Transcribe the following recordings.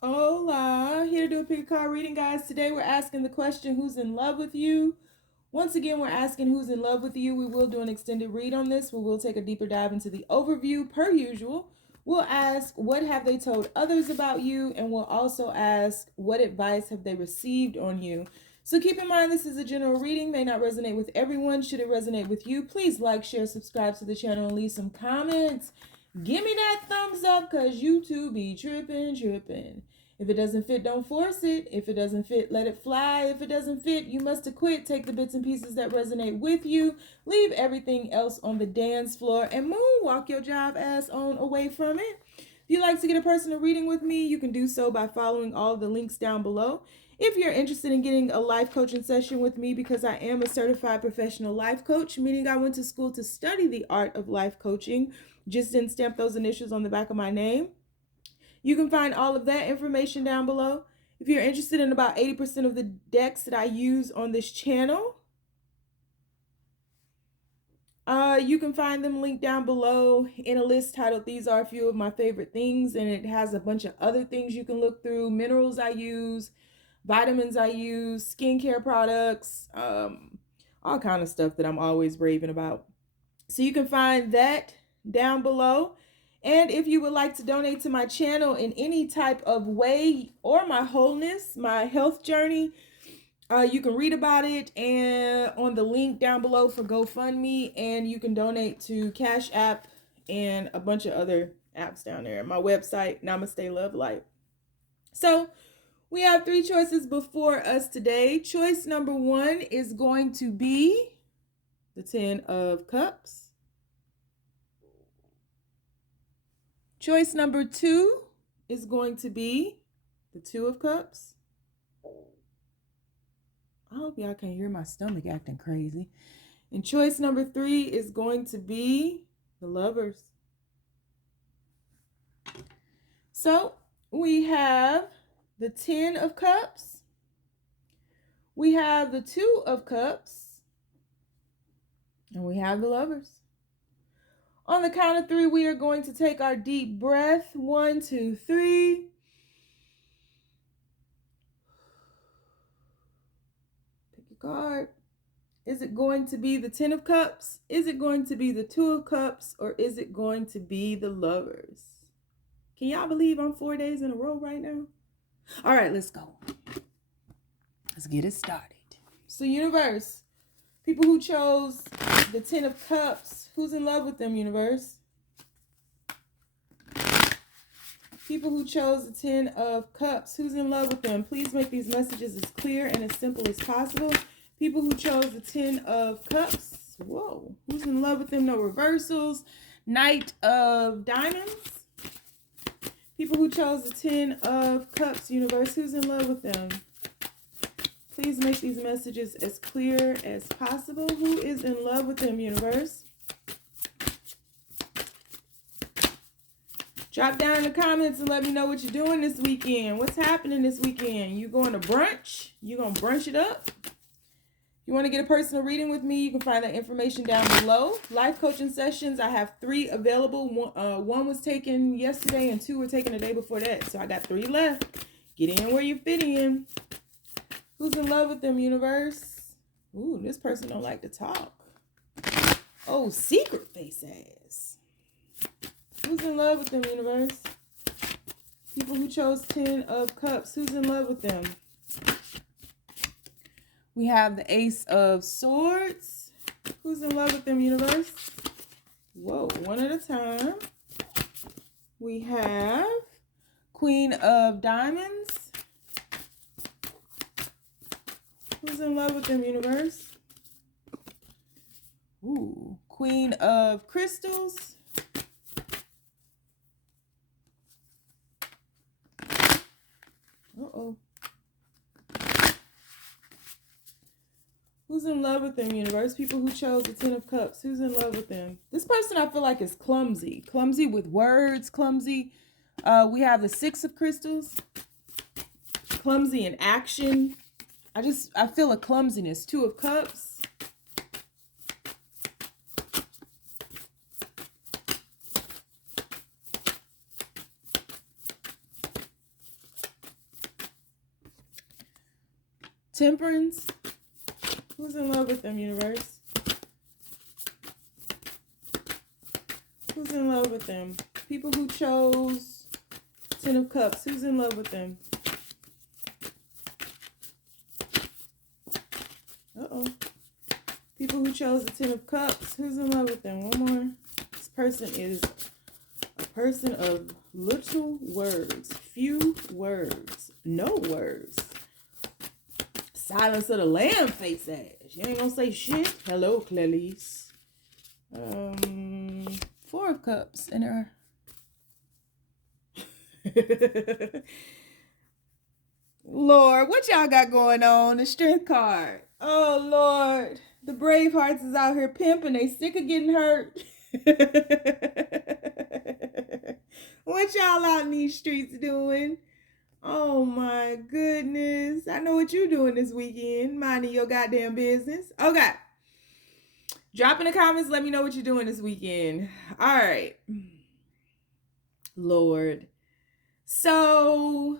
Hola, here to do a pick a card reading, guys. Today we're asking the question, who's in love with you? Once again, we're asking who's in love with you. We will do an extended read on this, where we'll take a deeper dive into the overview per usual. We'll ask, what have they told others about you? And we'll also ask, what advice have they received on you? So keep in mind, this is a general reading, may not resonate with everyone. Should it resonate with you, please like, share, subscribe to the channel, and leave some comments. Give me that thumbs up, because YouTube be tripping. If it doesn't fit, don't force it. If it doesn't fit, let it fly. If it doesn't fit, you must acquit. Take the bits and pieces that resonate with you. Leave everything else on the dance floor and moonwalk your job ass on away from it. If you'd like to get a personal reading with me, you can do so by following all the links down below. If you're interested in getting a life coaching session with me, because I am a certified professional life coach, meaning I went to school to study the art of life coaching, just didn't stamp those initials on the back of my name. You can find all of that information down below. If you're interested in about 80% of the decks that I use on this channel, you can find them linked down below in a list titled These Are a Few of My Favorite Things, and it has a bunch of other things you can look through, minerals I use, vitamins I use, skincare products, all kind of stuff that I'm always raving about. So you can find that down below. And if you would like to donate to my channel in any type of way, or my wholeness, my health journey, you can read about it and on the link down below for GoFundMe, and you can donate to Cash App and a bunch of other apps down there. My website, Namaste Love Light. So we have three choices before us today. Choice number one is going to be the 10 of Cups. Choice number two is going to be the 2 of Cups. I hope y'all can't hear my stomach acting crazy. And choice number three is going to be the Lovers. So we have the 10 of Cups. We have the 2 of Cups. And we have the Lovers. On the count of 3, we are going to take our deep breath. 1, 2, 3. Pick a card. Is it going to be the 10 of Cups? Is it going to be the 2 of Cups? Or is it going to be the Lovers? Can y'all believe I'm 4 days in a row right now? All right, let's go. Let's get it started. So universe, people who chose the 10 of Cups, who's in love with them, universe? People who chose the 10 of Cups, who's in love with them? Please make these messages as clear and as simple as possible. People who chose the 10 of Cups, whoa, who's in love with them? No reversals. Knight of Diamonds. People who chose the 10 of Cups, universe, who's in love with them? Please make these messages as clear as possible. Who is in love with them, universe? Drop down in the comments and let me know what you're doing this weekend. What's happening this weekend? You going to brunch? You going to brunch it up? You want to get a personal reading with me, you can find that information down below. Life coaching sessions, I have 3 available. One was taken yesterday and 2 were taken the day before that. So I got 3 left. Get in where you fit in. Who's in love with them, universe? Ooh, this person don't like to talk. Oh, secret face ass. Who's in love with them, universe? People who chose 10 of Cups, who's in love with them? We have the Ace of Swords. Who's in love with them, universe? Whoa, one at a time. We have Queen of Diamonds. Who's in love with them, universe? Ooh, Queen of Crystals. Uh-oh. Who's in love with them, universe? People who chose the 10 of Cups. Who's in love with them? This person I feel like is clumsy. Clumsy with words. Clumsy. We have the 6 of Crystals. Clumsy in action. I feel a clumsiness. 2 of Cups. Temperance. Who's in love with them, universe? Who's in love with them? People who chose Ten of Cups. Who's in love with them? Uh-oh. People who chose the Ten of Cups. Who's in love with them? One more. This person is a person of little words. Few words. No words. Silence of the lamb face ass. You ain't gonna say shit. Hello, Clarice. Four of Cups in her. Lord, what y'all got going on? The Strength card. Oh, Lord. The Bravehearts is out here pimping. They sick of getting hurt. What y'all out in these streets doing? Oh, my goodness. I know what you're doing this weekend. Minding your goddamn business. Okay. Drop in the comments. Let me know what you're doing this weekend. All right. Lord. So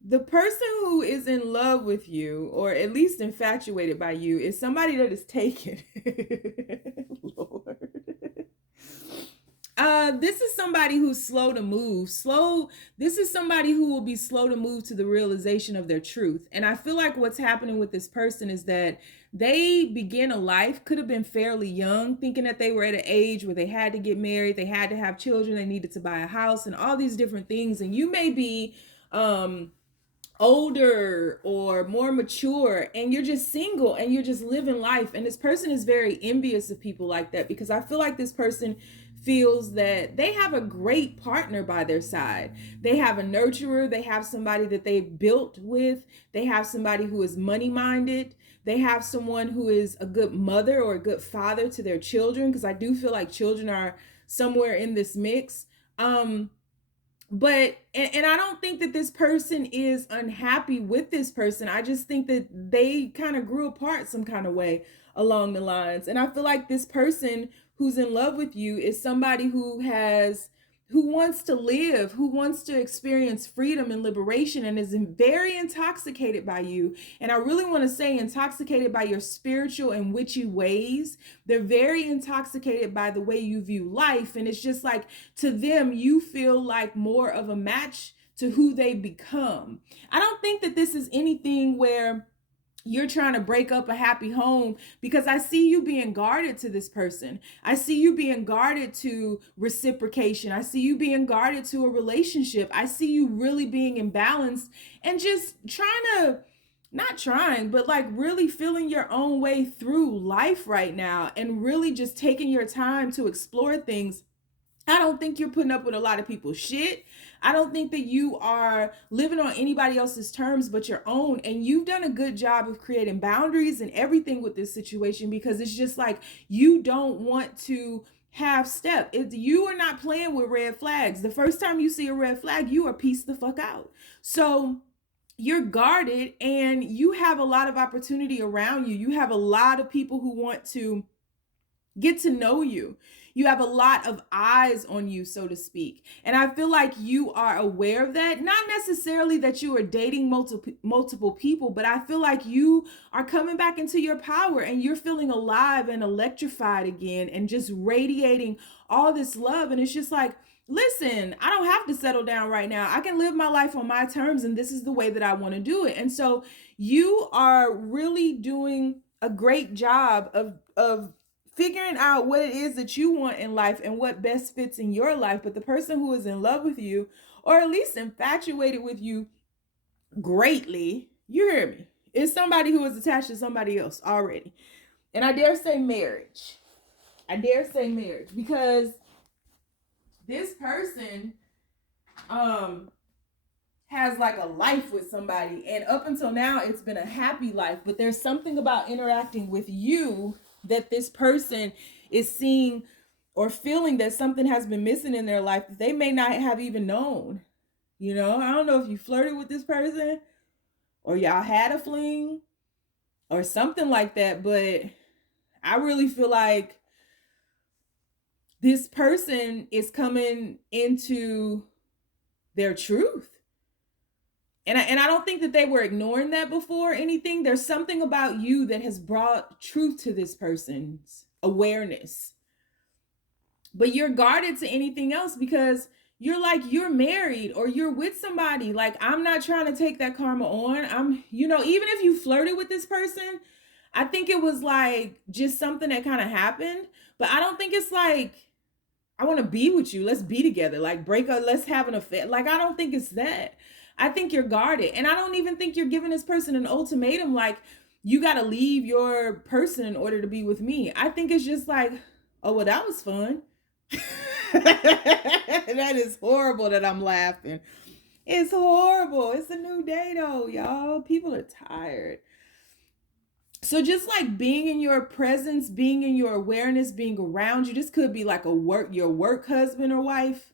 the person who is in love with you, or at least infatuated by you, is somebody that is taken. Lord. This is somebody who's slow to move. This is somebody who will be slow to move to the realization of their truth. And I feel like what's happening with this person is that they began a life, could have been fairly young, thinking that they were at an age where they had to get married, they had to have children, they needed to buy a house, and all these different things. And you may be older or more mature, and you're just single and you're just living life. And this person is very envious of people like that, because I feel like this person feels that they have a great partner by their side. They have a nurturer. They have somebody that they built with. They have somebody who is money minded. They have someone who is a good mother or a good father to their children, because I do feel like children are somewhere in this mix. But I don't think that this person is unhappy with this person. I just think that they kind of grew apart some kind of way along the lines. And I feel like this person who's in love with you is somebody who wants to live, who wants to experience freedom and liberation, and is very intoxicated by you. And I really want to say intoxicated by your spiritual and witchy ways. They're very intoxicated by the way you view life. And it's just like, to them, you feel like more of a match to who they become. I don't think that this is anything where you're trying to break up a happy home, because I see you being guarded to this person. I see you being guarded to reciprocation. I see you being guarded to a relationship. I see you really being imbalanced and just but like really feeling your own way through life right now, and really just taking your time to explore things. I don't think you're putting up with a lot of people's shit. I don't think that you are living on anybody else's terms but your own. And you've done a good job of creating boundaries and everything with this situation, because it's just like you don't want to half step. You are not playing with red flags. The first time you see a red flag, you are pieced the fuck out. So you're guarded, and you have a lot of opportunity around you. You have a lot of people who want to get to know you. You have a lot of eyes on you, so to speak. And I feel like you are aware of that. Not necessarily that you are dating multiple people, but I feel like you are coming back into your power, and you're feeling alive and electrified again, and just radiating all this love. And it's just like, listen, I don't have to settle down right now. I can live my life on my terms, and this is the way that I want to do it. And so you are really doing a great job of figuring out what it is that you want in life and what best fits in your life. But the person who is in love with you, or at least infatuated with you greatly, you hear me, is somebody who is attached to somebody else already. And I dare say marriage. Because this person has like a life with somebody, and up until now it's been a happy life, but there's something about interacting with you that this person is seeing or feeling that something has been missing in their life that they may not have even known. I don't know if you flirted with this person, or y'all had a fling or something like that, but I really feel like this person is coming into their truth. And I don't think that they were ignoring that before anything. There's something about you that has brought truth to this person's awareness. But you're guarded to anything else because you're like, you're married or you're with somebody. Like, I'm not trying to take that karma on. even if you flirted with this person, I think it was like just something that kind of happened. But I don't think it's like, I want to be with you. Let's be together. Like, break up. Let's have an affair. Like, I don't think it's that. I think you're guarded. And I don't even think you're giving this person an ultimatum. Like, you got to leave your person in order to be with me. I think it's just like, oh, well, that was fun. That is horrible that I'm laughing. It's horrible. It's a new day though, y'all. People are tired. So just like being in your presence, being in your awareness, being around you, this could be like your work husband or wife.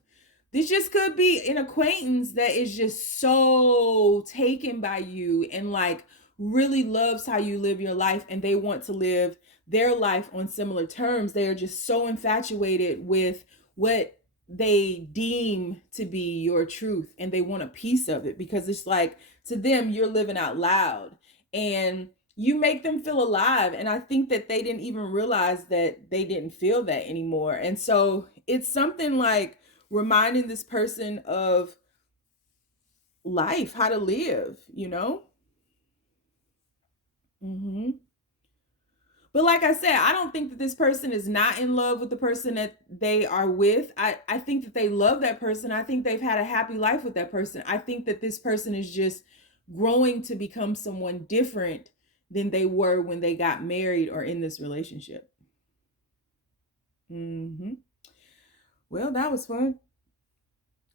This just could be an acquaintance that is just so taken by you and like really loves how you live your life, and they want to live their life on similar terms. They are just so infatuated with what they deem to be your truth, and they want a piece of it because it's like, to them, you're living out loud and you make them feel alive. And I think that they didn't even realize that they didn't feel that anymore. And so it's something like reminding this person of life, how to live, But like I said, I don't think that this person is not in love with the person that they are with. I think that they love that person. I think they've had a happy life with that person. I think that this person is just growing to become someone different than they were when they got married or in this relationship. Well, that was fun.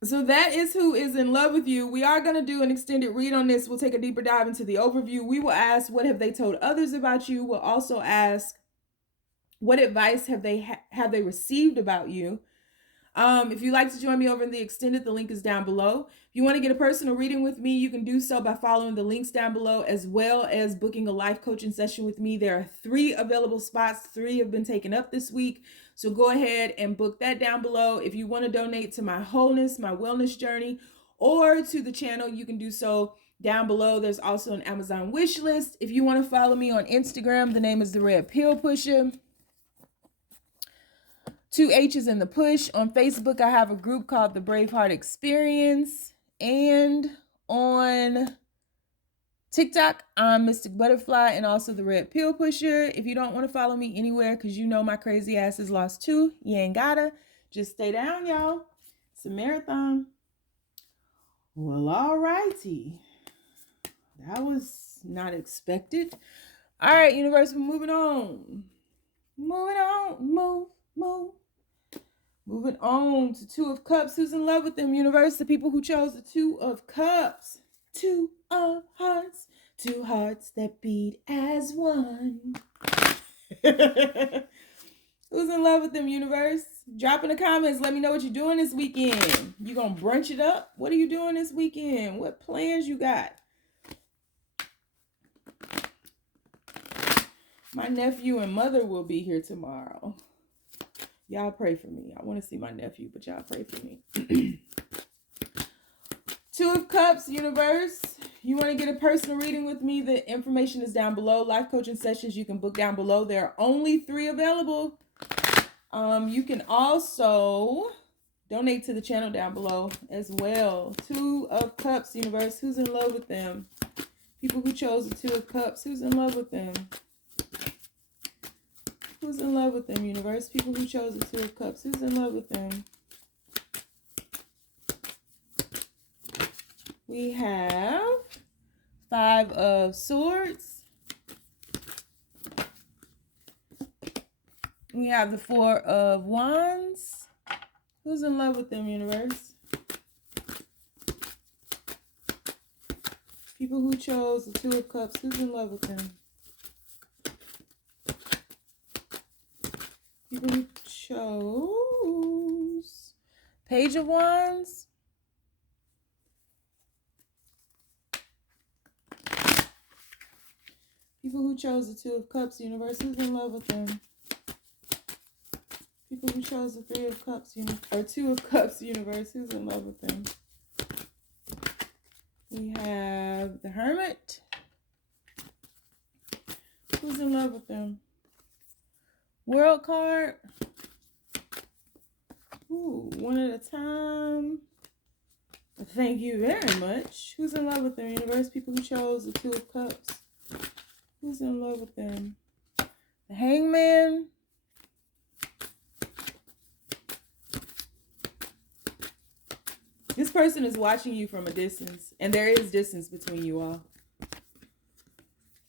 So that is who is in love with you. We are going to do an extended read on this. We'll take a deeper dive into the overview. We will ask, what have they told others about you? We'll also ask, what advice have they received about you? If you'd like to join me over in the extended, the link is down below. If you want to get a personal reading with me, you can do so by following the links down below, as well as booking a life coaching session with me. There are 3 available spots. 3 have been taken up this week. So go ahead and book that down below. If you want to donate to my wholeness, my wellness journey, or to the channel, you can do so down below. There's also an Amazon wish list. If you want to follow me on Instagram, the name is theredpillpushha. 2 H's in the push. On Facebook, I have a group called the Braveheart Experience. And on TikTok, I'm Mystic Butterfly and also the Red Pill Pusher. If you don't want to follow me anywhere because you know my crazy ass is lost too, you ain't gotta. Just stay down, y'all. It's a marathon. Well, all righty. That was not expected. All right, universe, we're moving on. Move. Moving on to 2 of Cups. Who's in love with them, universe? The people who chose the 2 of Cups. 2 of Hearts. 2 hearts that beat as one. Who's in love with them, universe? Drop in the comments. Let me know what you're doing this weekend. You gonna brunch it up? What are you doing this weekend? What plans you got? My nephew and mother will be here tomorrow. Y'all pray for me. I want to see my nephew, but y'all pray for me. 2 of Cups, universe. You want to get a personal reading with me? The information is down below. Life coaching sessions you can book down below. There are only 3 available. You can also donate to the channel down below as well. 2 of Cups, universe. Who's in love with them? People who chose the 2 of Cups. Who's in love with them? Who's in love with them, universe? People who chose the 2 of Cups. Who's in love with them? We have 5 of Swords. We have the 4 of Wands. Who's in love with them, universe? People who chose the 2 of Cups. Who's in love with them? People who chose Page of Wands. People who chose the 2 of Cups, universe. Who's in love with them? People who chose the 3 of Cups, or 2 of Cups, universe. Who's in love with them? We have Hermit. Who's in love with them? World card. Ooh, one at a time. Thank you very much. Who's in love with them, universe? People who chose the Two of Cups. Who's in love with them? The Hangman. This person is watching you from a distance, and there is distance between you all.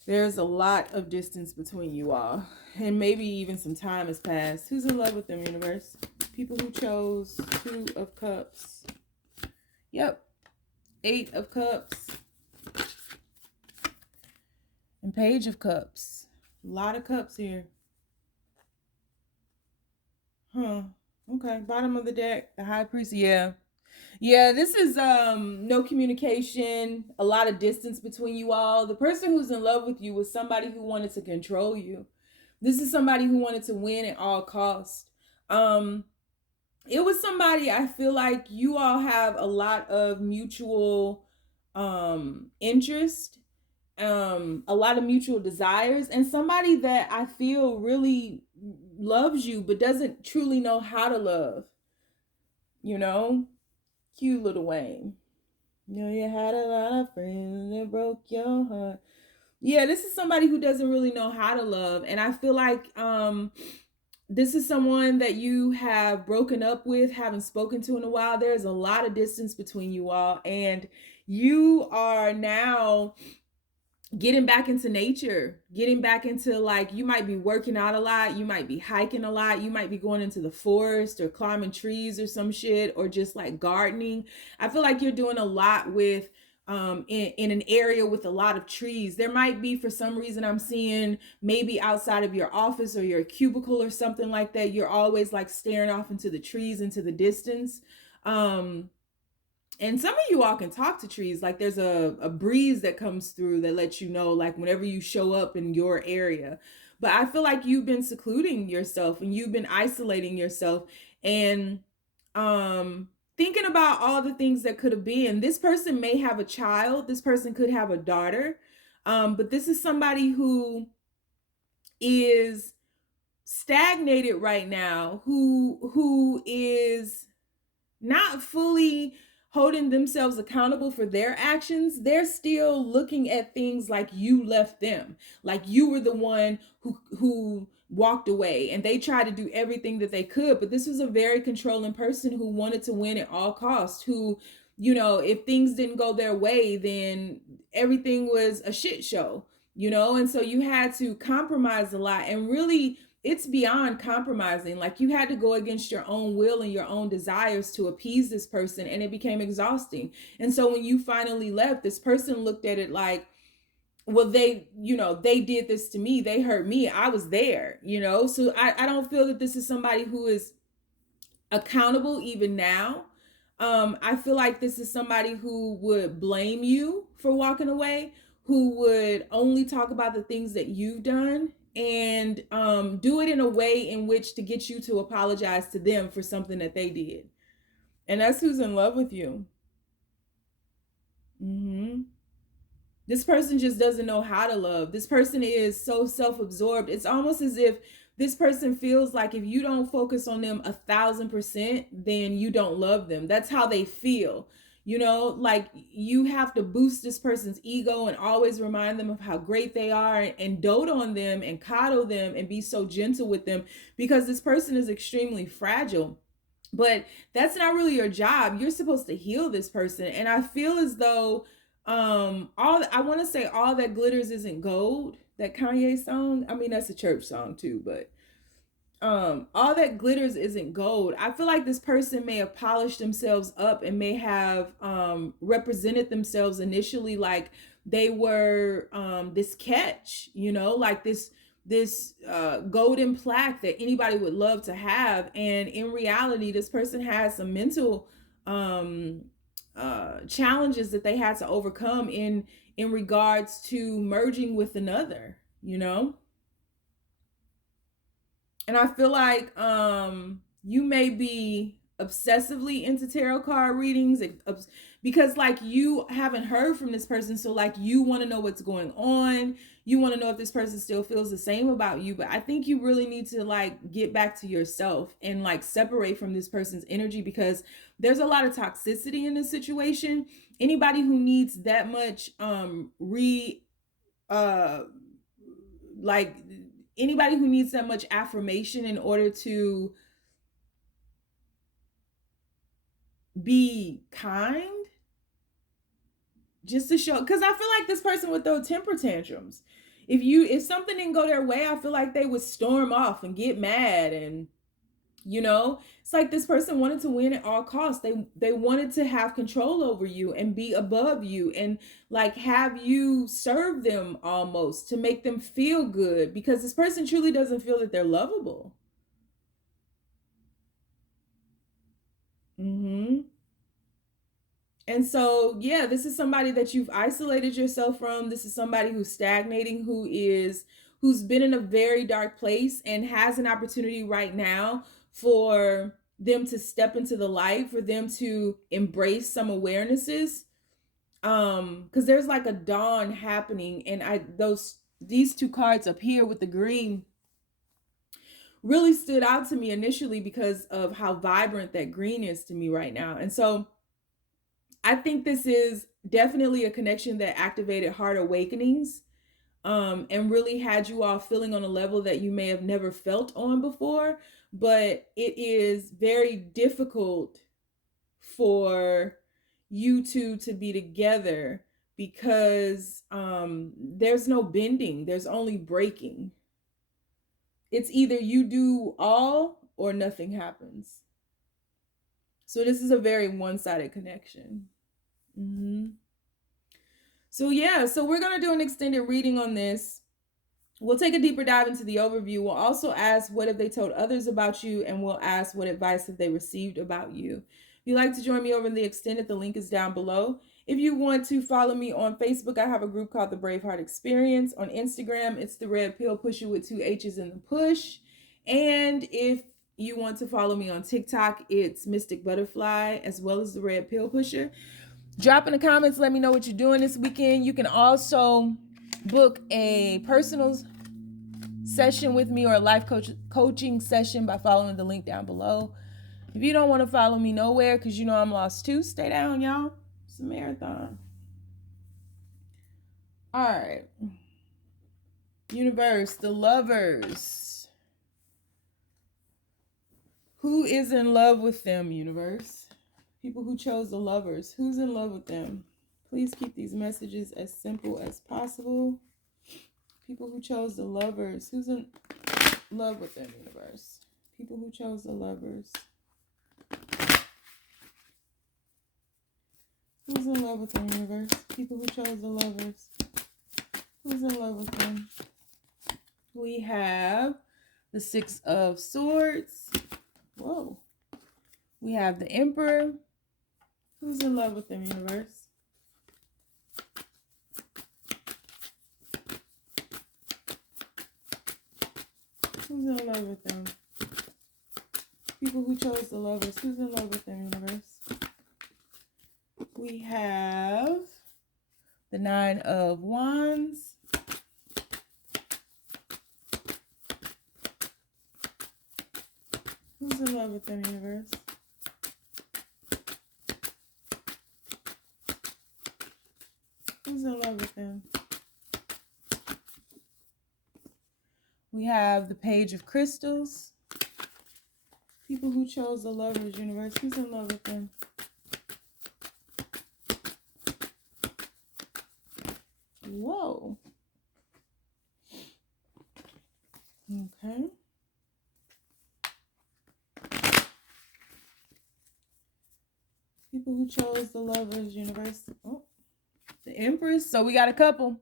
There's a lot of distance between you all, and maybe even some time has passed. Who's in love with them, universe? People who chose Two of Cups. Yep. Eight of Cups. And Page of Cups. A lot of cups here. Huh. Okay. Bottom of the deck. The High Priest. Yeah. Yeah, this is no communication, a lot of distance between you all. The person who's in love with you was somebody who wanted to control you. This is somebody who wanted to win at all costs. It was somebody, I feel like you all have a lot of mutual interest, a lot of mutual desires, and somebody that I feel really loves you but doesn't truly know how to love. You know? Cute Little Wayne. You know, you had a lot of friends that broke your heart. Yeah, this is somebody who doesn't really know how to love. And I feel like this is someone that you have broken up with, haven't spoken to in a while. There's a lot of distance between you all. And you are now getting back into nature, getting back into, like, you might be working out a lot, you might be hiking a lot, you might be going into the forest or climbing trees or some shit, or just like gardening. I feel like you're doing a lot with in an area with a lot of trees. There might be, for some reason, I'm seeing maybe outside of your office or your cubicle or something like that, you're always like staring off into the trees, into the distance. And some of you all can talk to trees. Like, there's a breeze that comes through that lets you know, like, whenever you show up in your area. But I feel like you've been secluding yourself and you've been isolating yourself and thinking about all the things that could have been. This person may have a child. This person could have a daughter. But this is somebody who is stagnated right now, who is not fully holding themselves accountable for their actions. They're still looking at things like you left them, like you were the one who walked away, and they tried to do everything that they could. But this was a very controlling person who wanted to win at all costs, who, you know, if things didn't go their way, then everything was a shit show, you know? And so you had to compromise a lot, and really, it's beyond compromising. Like, you had to go against your own will and your own desires to appease this person, and it became exhausting. And so when you finally left, this person looked at it like, well, they did this to me, they hurt me, I was there, you know? So I don't feel that this is somebody who is accountable even now. I feel like this is somebody who would blame you for walking away, who would only talk about the things that you've done, and do it in a way in which to get you to apologize to them for something that they did. And that's who's in love with you. This person just doesn't know how to love. This person is so self-absorbed. It's almost as if this person feels like if you don't focus on them 1,000%, then you don't love them. That's how they feel. You know, like, you have to boost this person's ego and always remind them of how great they are, and dote on them and coddle them and be so gentle with them, because this person is extremely fragile. But that's not really your job. You're supposed to heal this person. And I feel as though I want to say All That Glitters Isn't Gold, that Kanye song. I mean, that's a church song too, but All That Glitters Isn't Gold. I feel like this person may have polished themselves up and may have represented themselves initially like they were this catch, you know, like this golden plaque that anybody would love to have. And in reality, this person has some mental challenges that they had to overcome in regards to merging with another, you know. And I feel like you may be obsessively into tarot card readings because like you haven't heard from this person, so like you want to know what's going on, you want to know if this person still feels the same about you. But I think you really need to like get back to yourself and like separate from this person's energy, because there's a lot of toxicity in this situation. Anybody who needs that much like anybody who needs that much affirmation in order to be kind, just to show, because I feel like this person would throw temper tantrums. If something didn't go their way, I feel like they would storm off and get mad. And it's like this person wanted to win at all costs. They wanted to have control over you and be above you and like have you serve them almost to make them feel good, because this person truly doesn't feel that they're lovable. And so, yeah, this is somebody that you've isolated yourself from. This is somebody who's stagnating, who's been in a very dark place and has an opportunity right now for them to step into the light, for them to embrace some awarenesses. Because there's like a dawn happening, and these two cards up here with the green really stood out to me initially because of how vibrant that green is to me right now. And so I think this is definitely a connection that activated heart awakenings, and really had you all feeling on a level that you may have never felt on before. But it is very difficult for you two to be together because there's no bending, there's only breaking. It's either you do all or nothing happens. So this is a very one-sided connection. So yeah, so we're going to do an extended reading on this. We'll take a deeper dive into the overview. We'll also ask what have they told others about you, and we'll ask what advice have they received about you. If you'd like to join me over in the extended, the link is down below. If you want to follow me on Facebook, I have a group called the Braveheart Experience. On Instagram, it's the Red Pill Pusher with 2 H's in the push. And if you want to follow me on TikTok, it's Mystic Butterfly as well as the Red Pill Pusher. Drop in the comments, let me know what you're doing this weekend. You can also book a personal session with me or a life coaching session by following the link down below. If you don't want to follow me nowhere because you know I'm lost too, stay down, y'all. It's a marathon. All right. Universe, the lovers. Who is in love with them, universe? People who chose the lovers. Who's in love with them? Please keep these messages as simple as possible. People who chose the lovers. Who's in love with them, universe? People who chose the lovers. Who's in love with them, universe? People who chose the lovers. Who's in love with them? We have the 6 of Swords. Whoa. We have the Emperor. Who's in love with them, universe? Who's in love with them? People who chose the lovers. Who's in love with them, universe? We have the 9 of Wands. Who's in love with them, universe? Who's in love with them? We have the Page of Crystals. People who chose the lovers, universe. Who's in love with them? Whoa. Okay. People who chose the lovers, universe. Oh, the Empress. So we got a couple.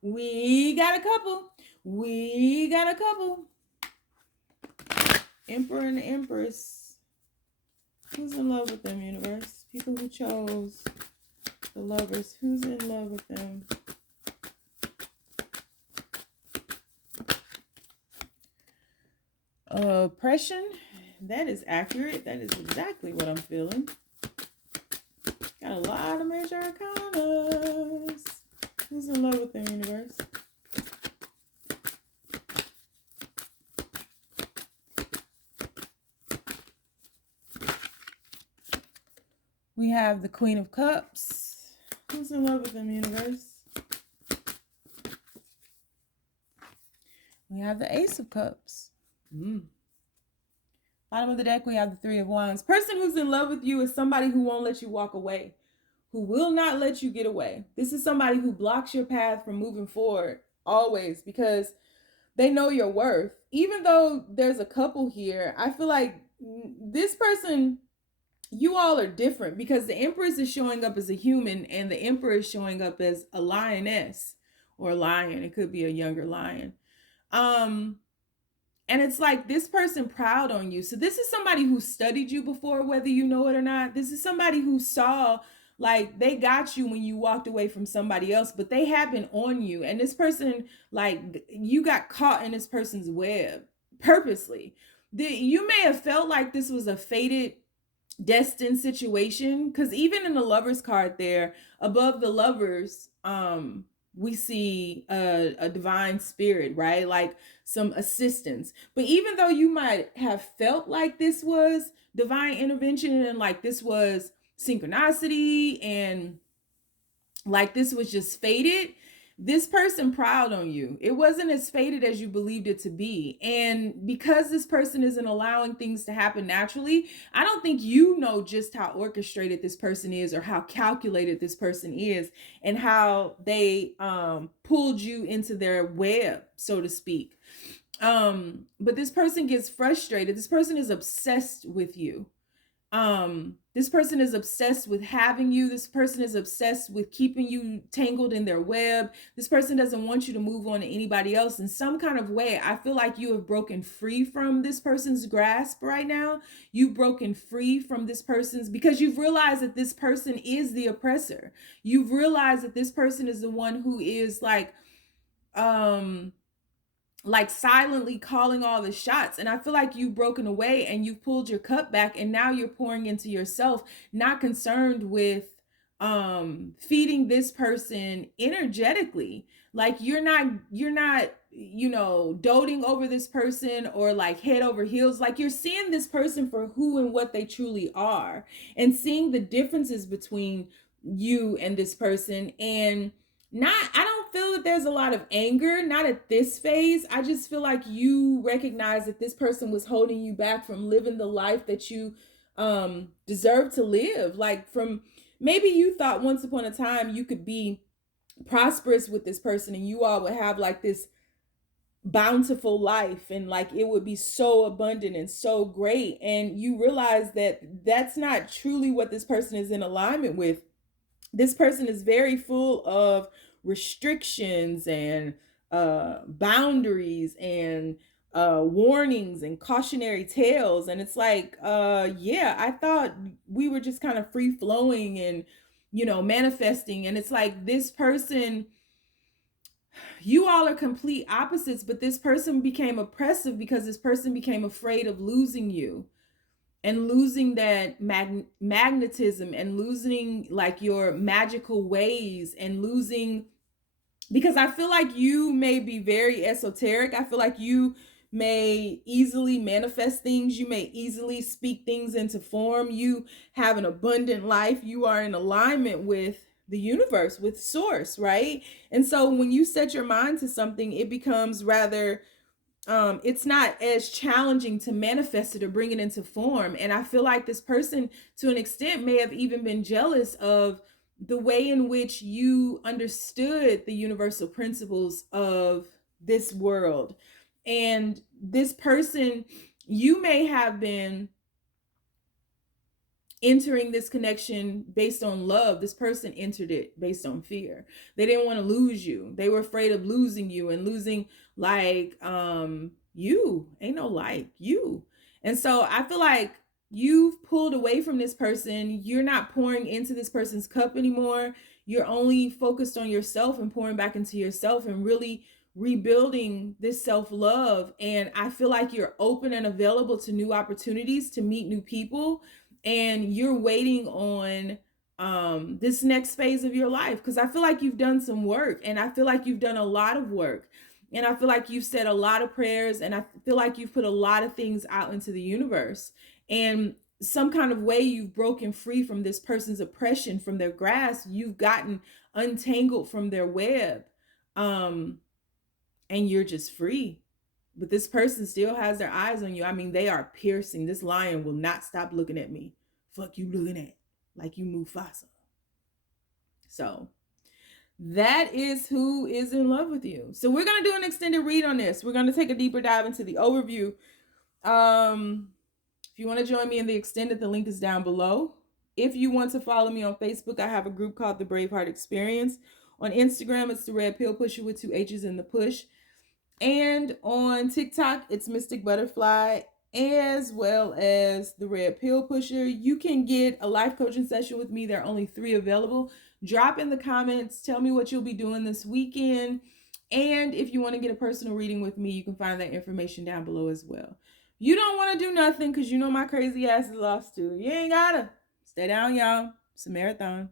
We got a couple. We got a couple. Emperor and the Empress. Who's in love with them, universe? People who chose the lovers. Who's in love with them? Oppression. That is accurate. That is exactly what I'm feeling. Got a lot of major arcanas. Who's in love with their universe? We have the Queen of Cups. Who's in love with them, universe? We have the Ace of Cups. Bottom of the deck, we have the Three of Wands. Person who's in love with you is somebody who won't let you walk away, who will not let you get away. This is somebody who blocks your path from moving forward always because they know your worth. Even though there's a couple here, I feel like this person, you all are different because the Empress is showing up as a human and the Emperor is showing up as a lioness or a lion. It could be a younger lion. And it's like this person proud on you. So this is somebody who studied you before, whether you know it or not. This is somebody who saw, like, they got you when you walked away from somebody else, but they have been on you. And this person, like, you got caught in this person's web purposely. You may have felt like this was a fated, destined situation, because even in the Lovers card there, above the Lovers, we see a divine spirit, right? Like some assistance. But even though you might have felt like this was divine intervention and like this was synchronicity and like this was just fated, this person proud on you. It wasn't as fated as you believed it to be. And because this person isn't allowing things to happen naturally, I don't think you know just how orchestrated this person is or how calculated this person is and how they pulled you into their web, so to speak. But this person gets frustrated. This person is obsessed with you. This person is obsessed with having you. This person is obsessed with keeping you tangled in their web. This person doesn't want you to move on to anybody else. In some kind of way, I feel like you have broken free from this person's grasp right now. You've broken free from this person's, because you've realized that this person is the oppressor. You've realized that this person is the one who is like silently calling all the shots. And I feel like you've broken away and you've pulled your cup back and now you're pouring into yourself, not concerned with feeding this person energetically. Like you're not doting over this person or like head over heels. Like you're seeing this person for who and what they truly are and seeing the differences between you and this person. And I don't feel that there's a lot of anger, not at this phase. I just feel like you recognize that this person was holding you back from living the life that you deserve to live. Like from maybe you thought once upon a time you could be prosperous with this person and you all would have like this bountiful life and like it would be so abundant and so great. And you realize that that's not truly what this person is in alignment with. This person is very full of restrictions and boundaries and warnings and cautionary tales. And it's like, yeah, I thought we were just kind of free flowing and, manifesting. And it's like this person, you all are complete opposites, but this person became oppressive because this person became afraid of losing you. And losing that magnetism and losing like your magical ways and losing, because I feel like you may be very esoteric. I feel like you may easily manifest things. You may easily speak things into form. You have an abundant life. You are in alignment with the universe, with source, right? And so when you set your mind to something, it becomes rather it's not as challenging to manifest it or bring it into form. And I feel like this person to an extent may have even been jealous of the way in which you understood the universal principles of this world. And this person, you may have been entering this connection based on love. This person entered it based on fear. They didn't want to lose you. They were afraid of losing you and losing like you ain't no like you. And so I feel like you've pulled away from this person. You're not pouring into this person's cup anymore. You're only focused on yourself and pouring back into yourself and really rebuilding this self-love, and I feel like you're open and available to new opportunities, to meet new people, and you're waiting on this next phase of your life, because I feel like you've done some work, and I feel like you've done a lot of work, and I feel like you've said a lot of prayers, and I feel like you've put a lot of things out into the universe, and some kind of way you've broken free from this person's oppression, from their grasp. You've gotten untangled from their web, and you're just free. But this person still has their eyes on you. I mean, they are piercing. This lion will not stop looking at me. Fuck you looking at, like you Mufasa. So that is who is in love with you. So we're going to do an extended read on this. We're going to take a deeper dive into the overview. If you want to join me in the extended, the link is down below. If you want to follow me on Facebook, I have a group called the Braveheart Experience. On Instagram, it's the Red Pill Pusher with 2 H's in the push. And on TikTok, it's Mystic Butterfly, as well as the Red Pill Pusher. You can get a life coaching session with me. There are only 3 available. Drop in the comments. Tell me what you'll be doing this weekend. And if you want to get a personal reading with me, you can find that information down below as well. You don't want to do nothing because you know my crazy ass is lost too. You ain't gotta. Stay down, y'all. It's a marathon.